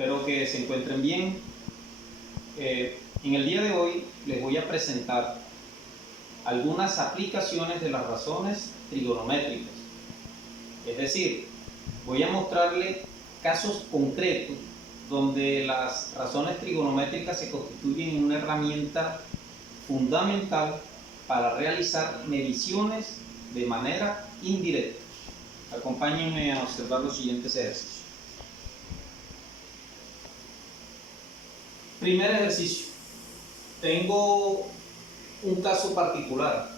Espero que se encuentren bien. En el día de hoy les voy a presentar algunas aplicaciones de las razones trigonométricas. Es decir, voy a mostrarles casos concretos donde las razones trigonométricas se constituyen en una herramienta fundamental para realizar mediciones de manera indirecta. Acompáñenme a observar los siguientes ejercicios. Primer ejercicio. Tengo un caso particular.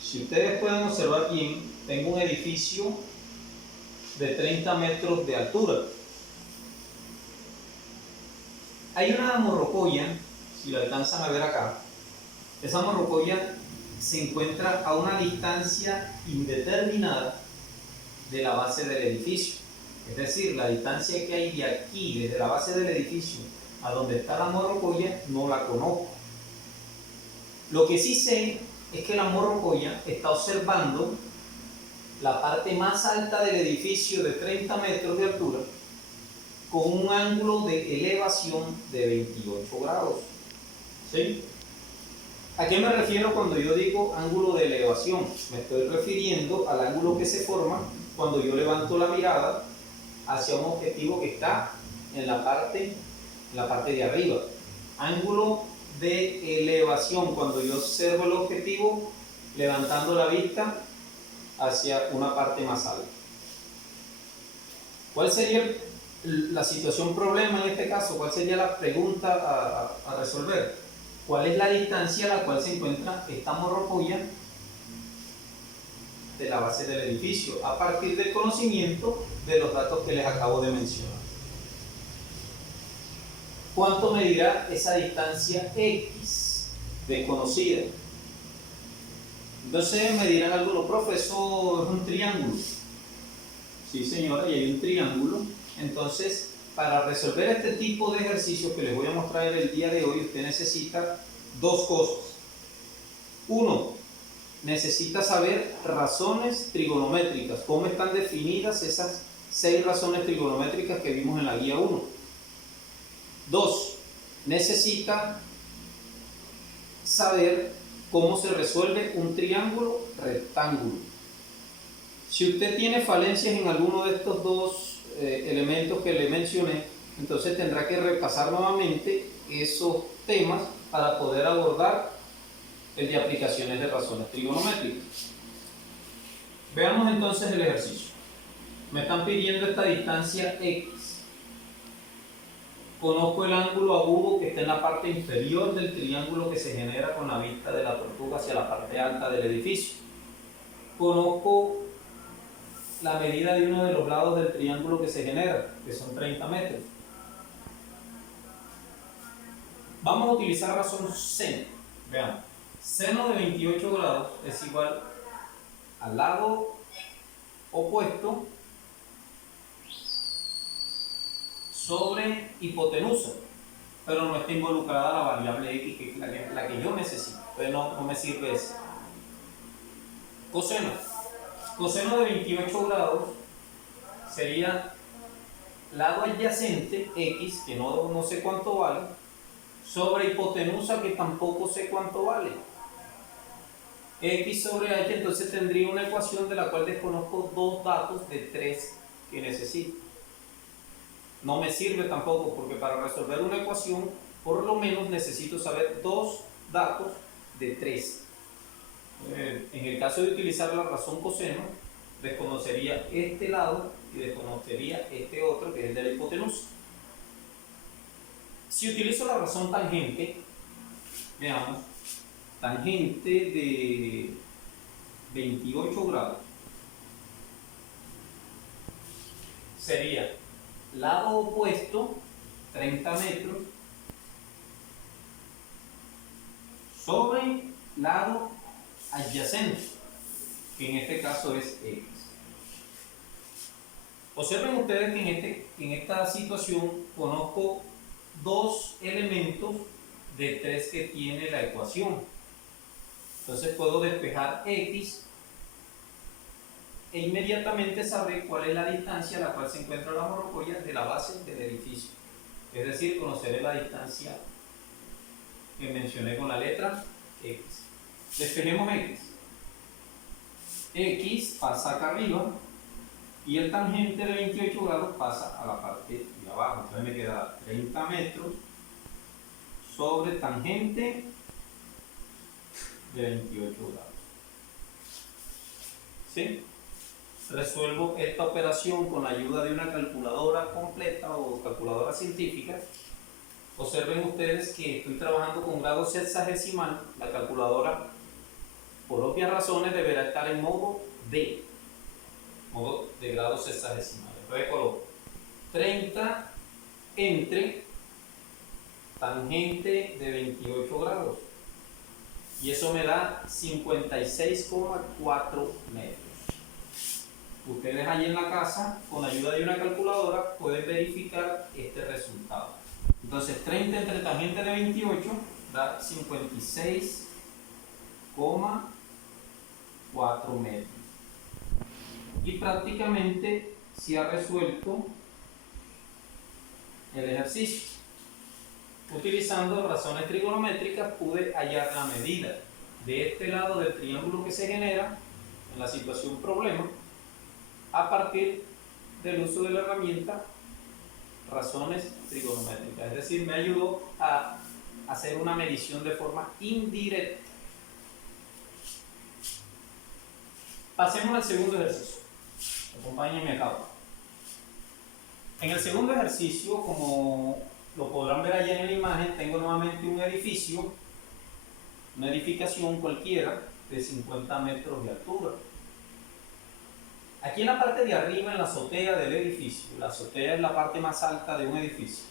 Si ustedes pueden observar bien, tengo un edificio de 30 metros de altura. Hay una morrocoya, si la alcanzan a ver acá. Esa morrocoya se encuentra a una distancia indeterminada de la base del edificio. Es decir, la distancia que hay de aquí, desde la base del edificio a donde está la morrocoya, no la conozco. Lo que sí sé es que la morrocoya está observando la parte más alta del edificio de 30 metros de altura con un ángulo de elevación de 28 grados. ¿Sí? ¿A qué me refiero cuando yo digo ángulo de elevación? Me estoy refiriendo al ángulo que se forma cuando yo levanto la mirada hacia un objetivo que está en la parte de arriba. Ángulo de elevación cuando yo observo el objetivo levantando la vista hacia una parte más alta. ¿Cuál sería la situación problema en este caso? ¿Cuál sería la pregunta a resolver? ¿Cuál es la distancia a la cual se encuentra esta morrocoya de la base del edificio? A partir del conocimiento de los datos que les acabo de mencionar. ¿Cuánto medirá esa distancia X desconocida? Entonces me dirán algunos, profesor, es un triángulo. Sí, señora, y hay un triángulo. Entonces, para resolver este tipo de ejercicios que les voy a mostrar el día de hoy, usted necesita dos cosas. Uno, necesita saber razones trigonométricas, cómo están definidas esas 6 razones trigonométricas que vimos en la guía 1. Dos, necesita saber cómo se resuelve un triángulo rectángulo. Si usted tiene falencias en alguno de estos dos elementos que le mencioné, entonces tendrá que repasar nuevamente esos temas para poder abordar el de aplicaciones de razones trigonométricas. Veamos entonces el ejercicio. Me están pidiendo esta distancia X. Conozco el ángulo agudo que está en la parte inferior del triángulo que se genera con la vista de la tortuga hacia la parte alta del edificio. Conozco la medida de uno de los lados del triángulo que se genera, que son 30 metros. Vamos a utilizar razón seno. Veamos. Seno de 28 grados es igual al lado opuesto sobre hipotenusa, pero no está involucrada la variable X, que es la que yo necesito. Entonces no me sirve eso. Coseno. Coseno de 28 grados sería lado adyacente X, que no sé cuánto vale, sobre hipotenusa, que tampoco sé cuánto vale. X sobre H, entonces tendría una ecuación de la cual desconozco dos datos de 3 que necesito. No me sirve tampoco, porque para resolver una ecuación por lo menos necesito saber dos datos de 3. En el caso de utilizar la razón coseno, desconocería este lado y desconocería este otro, que es el de la hipotenusa. Si utilizo la razón tangente, veamos, tangente de 28 grados sería lado opuesto, 30 metros, sobre lado adyacente, que en este caso es X. Observen ustedes que en esta situación conozco dos elementos de 3 que tiene la ecuación. Entonces puedo despejar X e inmediatamente sabré cuál es la distancia a la cual se encuentra la morrocoya de la base del edificio. Es decir, conoceré la distancia que mencioné con la letra X. Despejemos X. X pasa acá arriba y el tangente de 28 grados pasa a la parte de abajo. Entonces me quedará 30 metros sobre tangente de 28 grados. ¿Sí? Resuelvo esta operación con la ayuda de una calculadora completa o calculadora científica. Observen ustedes que estoy trabajando con grado sexagesimal. La calculadora, por obvias razones, deberá estar en modo D, modo de grado sexagesimal. Entonces coloco 30 entre tangente de 28 grados y eso me da 56,4 metros. Ustedes allí en la casa, con la ayuda de una calculadora, pueden verificar este resultado. Entonces 30 entre tangente de 28 da 56,4 metros. Y prácticamente se ha resuelto el ejercicio. Utilizando razones trigonométricas pude hallar la medida de este lado del triángulo que se genera en la situación problema a partir del uso de la herramienta razones trigonométricas. Es decir, me ayudó a hacer una medición de forma indirecta. Pasemos al segundo ejercicio. Acompáñenme acá. En el segundo ejercicio, como lo podrán ver allá en la imagen, tengo nuevamente un edificio, una edificación cualquiera de 50 metros de altura. Aquí en la parte de arriba, en la azotea del edificio, la azotea es la parte más alta de un edificio,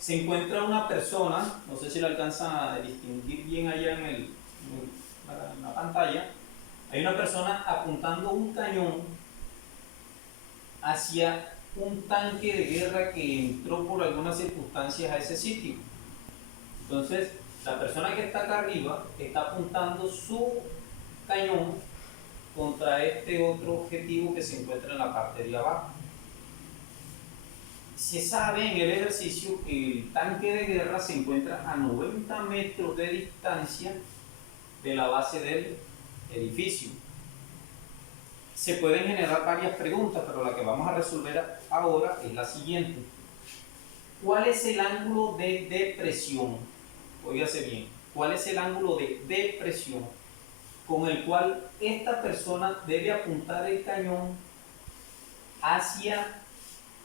se encuentra una persona, no sé si la alcanzan a distinguir bien allá en la pantalla, hay una persona apuntando un cañón hacia un tanque de guerra que entró por algunas circunstancias a ese sitio. Entonces, la persona que está acá arriba está apuntando su cañón contra este otro objetivo que se encuentra en la parte de abajo. Se sabe en el ejercicio que el tanque de guerra se encuentra a 90 metros de distancia de la base del edificio. Se pueden generar varias preguntas, pero la que vamos a resolver ahora es la siguiente. ¿Cuál es el ángulo de depresión? Óigase bien, ¿cuál es el ángulo de depresión con el cual esta persona debe apuntar el cañón hacia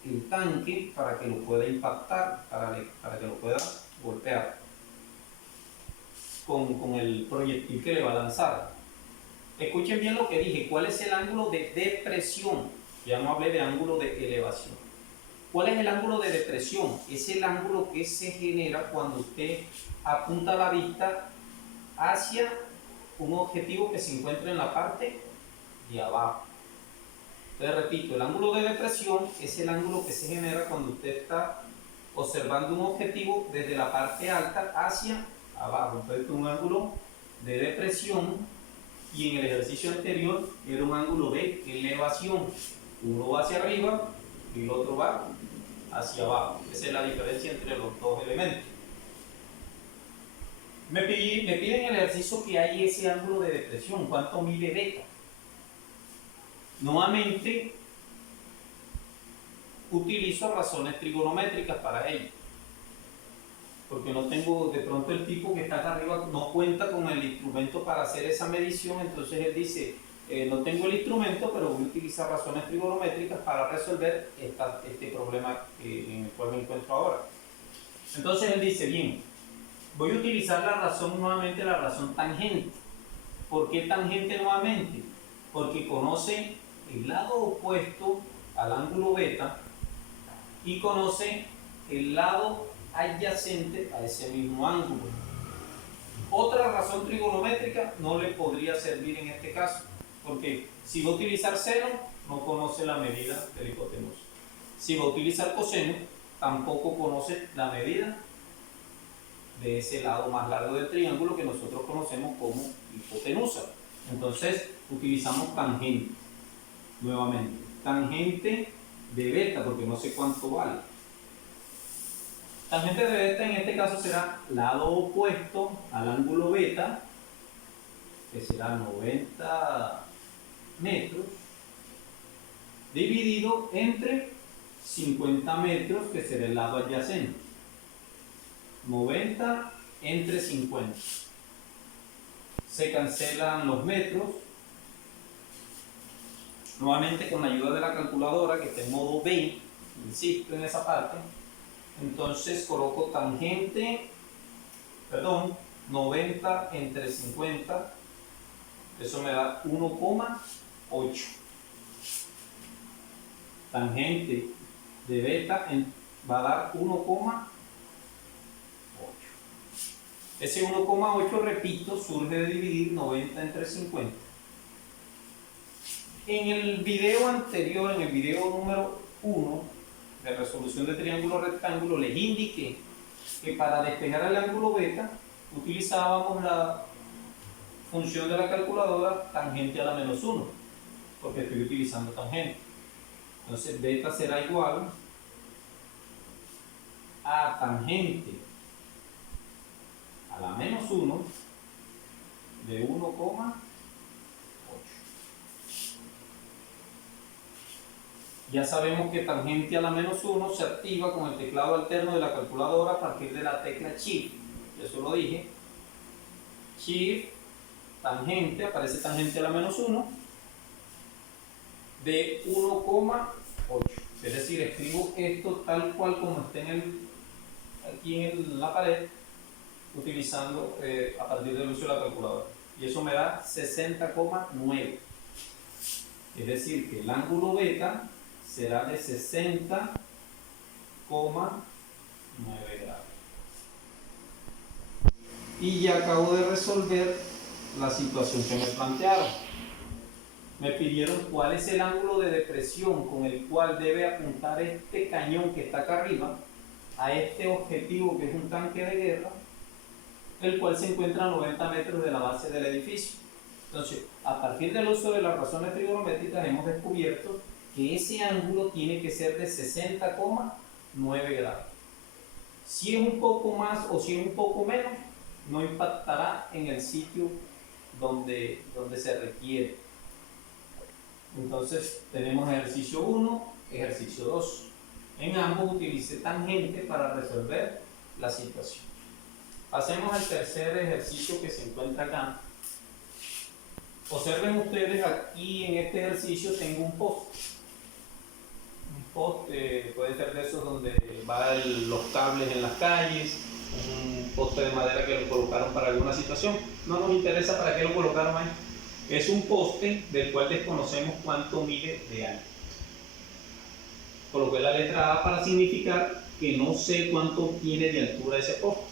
el tanque para que lo pueda impactar, para que lo pueda golpear con el proyectil que le va a lanzar? Escuchen bien lo que dije. ¿Cuál es el ángulo de depresión? Ya no hablé de ángulo de elevación. ¿Cuál es el ángulo de depresión? Es el ángulo que se genera cuando usted apunta la vista hacia un objetivo que se encuentra en la parte de abajo. Entonces repito, el ángulo de depresión es el ángulo que se genera cuando usted está observando un objetivo desde la parte alta hacia abajo. Entonces un ángulo de depresión, y en el ejercicio anterior era un ángulo de elevación. Uno va hacia arriba y el otro va hacia abajo. Esa es la diferencia entre los dos elementos. Me piden en el ejercicio que hay ese ángulo de depresión. ¿Cuánto mide beta? Nuevamente utilizo razones trigonométricas para ello, porque no tengo, de pronto el tipo que está acá arriba no cuenta con el instrumento para hacer esa medición. Entonces él dice, no tengo el instrumento, pero voy a utilizar razones trigonométricas para resolver este problema en el cual me encuentro ahora. Entonces él dice, bien, voy a utilizar la razón nuevamente, la razón tangente. ¿Por qué tangente nuevamente? Porque conoce el lado opuesto al ángulo beta y conoce el lado adyacente a ese mismo ángulo. Otra razón trigonométrica no le podría servir en este caso, porque si va a utilizar seno, no conoce la medida del hipotenusa. Si va a utilizar coseno, tampoco conoce la medida de ese lado más largo del triángulo que nosotros conocemos como hipotenusa. Entonces utilizamos tangente nuevamente, tangente de beta, porque no sé cuánto vale. Tangente de beta en este caso será lado opuesto al ángulo beta, que será 90 metros, dividido entre 50 metros, que será el lado adyacente. 90 entre 50. Se cancelan los metros. Nuevamente con la ayuda de la calculadora, que está en modo B, insisto en esa parte. Entonces coloco tangente, 90 entre 50, eso me da 1,8. Tangente de beta va a dar 1,8. Ese 1,8, repito, surge de dividir 90 entre 50. En el video anterior, en el video número 1 de resolución de triángulo rectángulo, les indiqué que para despejar el ángulo beta utilizábamos la función de la calculadora tangente a la menos 1, porque estoy utilizando tangente. Entonces beta será igual a tangente a la menos 1 de 1,8. Ya sabemos que tangente a la menos 1 se activa con el teclado alterno de la calculadora a partir de la tecla Shift. Eso lo dije. Shift, tangente, aparece tangente a la menos 1 de 1,8. Es decir, escribo esto tal cual como está aquí en la pared, utilizando a partir del uso de la calculadora. Y eso me da 60,9. Es decir, que el ángulo beta será de 60,9 grados. Y ya acabo de resolver la situación que me plantearon. Me pidieron cuál es el ángulo de depresión con el cual debe apuntar este cañón que está acá arriba a este objetivo, que es un tanque de guerra, el cual se encuentra a 90 metros de la base del edificio. Entonces, a partir del uso de las razones trigonométricas hemos descubierto que ese ángulo tiene que ser de 60,9 grados. Si es un poco más o si es un poco menos, no impactará en el sitio donde se requiere. Entonces tenemos ejercicio 1, ejercicio 2. En ambos utilicé tangente para resolver la situación. Pasemos al tercer ejercicio que se encuentra acá. Observen ustedes, aquí en este ejercicio tengo un poste. Un poste puede ser de esos donde van los cables en las calles, un poste de madera que lo colocaron para alguna situación. No nos interesa para qué lo colocaron ahí. Es un poste del cual desconocemos cuánto mide de alto. Coloqué la letra A para significar que no sé cuánto tiene de altura ese poste.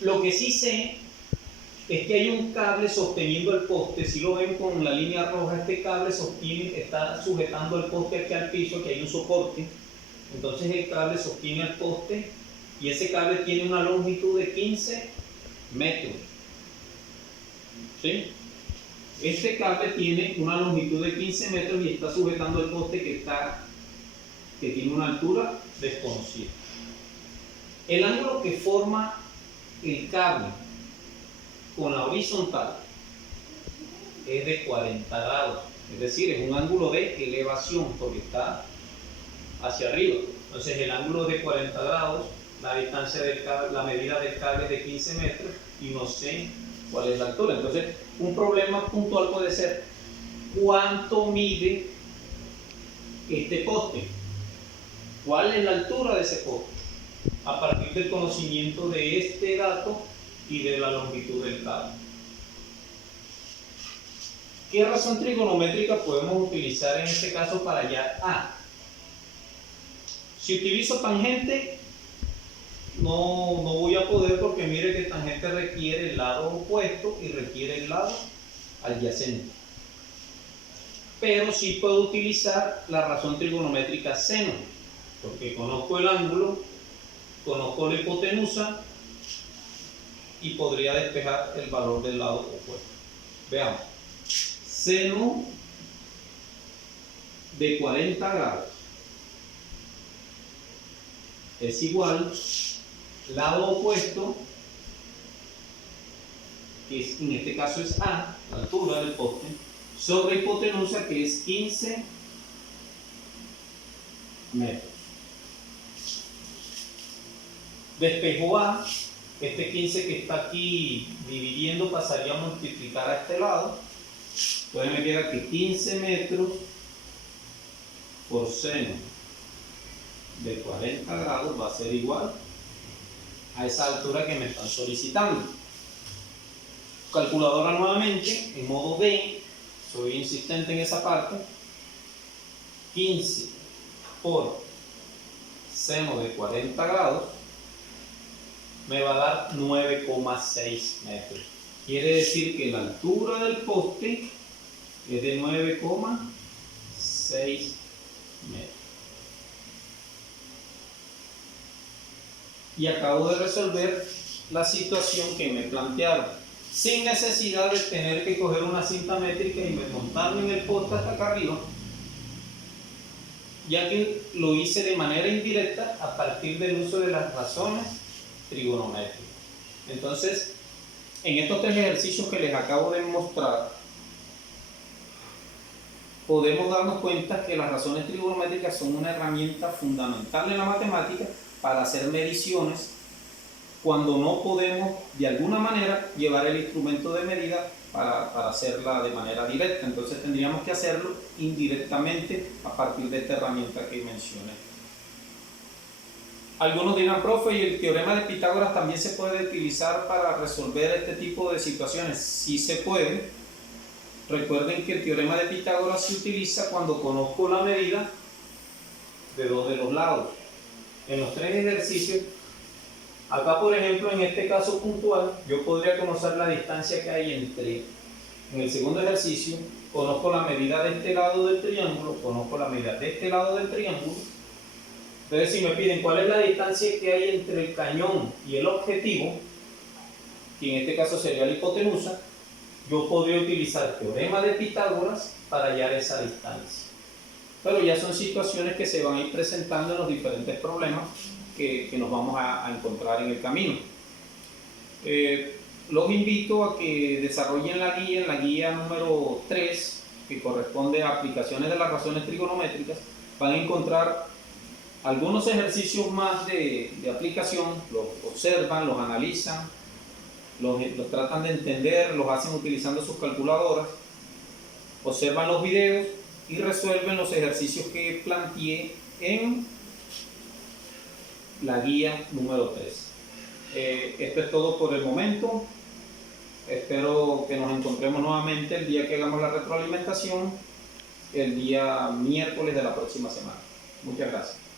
Lo que sí sé es que hay un cable sosteniendo el poste. Si lo ven con la línea roja, este cable está sujetando el poste aquí al piso, que hay un soporte. Entonces el cable sostiene el poste y ese cable tiene una longitud de 15 metros. ¿Sí? Este cable tiene una longitud de 15 metros y está sujetando el poste que tiene una altura desconocida. El ángulo que forma el cable con la horizontal es de 40 grados, es decir, es un ángulo de elevación porque está hacia arriba. Entonces el ángulo de 40 grados, la distancia del cable, la medida del cable es de 15 metros y no sé cuál es la altura. Entonces un problema puntual puede ser cuánto mide este poste, cuál es la altura de ese poste, a partir del conocimiento de este dato y de la longitud del cable. ¿Qué razón trigonométrica podemos utilizar en este caso para hallar A? Si utilizo tangente, no voy a poder, porque mire que tangente requiere el lado opuesto y requiere el lado adyacente. Pero sí puedo utilizar la razón trigonométrica seno, porque conozco el ángulo, conozco la hipotenusa y podría despejar el valor del lado opuesto. Veamos. Seno de 40 grados es igual lado opuesto, que es, en este caso es A, la altura del poste, sobre hipotenusa, que es 15 metros. Despejo A, este 15 que está aquí dividiendo pasaría a multiplicar a este lado. Entonces me queda que 15 metros por seno de 40 grados va a ser igual a esa altura que me están solicitando. Calculadora nuevamente, en modo D, soy insistente en esa parte. 15 por seno de 40 grados me va a dar 9,6 metros. Quiere decir que la altura del poste es de 9,6 metros. Y acabo de resolver la situación que me plantearon, sin necesidad de tener que coger una cinta métrica y montarme en el poste hasta acá arriba, ya que lo hice de manera indirecta a partir del uso de las razones trigonométricas. Entonces, en estos tres ejercicios que les acabo de mostrar, podemos darnos cuenta que las razones trigonométricas son una herramienta fundamental en la matemática para hacer mediciones cuando no podemos de alguna manera llevar el instrumento de medida para hacerla de manera directa. Entonces tendríamos que hacerlo indirectamente a partir de esta herramienta que mencioné. Algunos dirán, profe, ¿y el teorema de Pitágoras también se puede utilizar para resolver este tipo de situaciones? Sí se puede. Recuerden que el teorema de Pitágoras se utiliza cuando conozco la medida de dos de los lados. En los tres ejercicios, acá por ejemplo en este caso puntual, yo podría conocer la distancia que hay entre, en el segundo ejercicio, conozco la medida de este lado del triángulo, conozco la medida de este lado del triángulo. Entonces si me piden cuál es la distancia que hay entre el cañón y el objetivo, que en este caso sería la hipotenusa, yo podría utilizar el teorema de Pitágoras para hallar esa distancia. Pero ya son situaciones que se van a ir presentando en los diferentes problemas que nos vamos a encontrar en el camino. Los invito a que desarrollen la guía número 3, que corresponde a aplicaciones de las razones trigonométricas. Van a encontrar algunos ejercicios más de aplicación, los observan, los analizan, los tratan de entender, los hacen utilizando sus calculadoras, observan los videos y resuelven los ejercicios que planteé en la guía número 3. Esto es todo por el momento. Espero que nos encontremos nuevamente el día que hagamos la retroalimentación, el día miércoles de la próxima semana. Muchas gracias.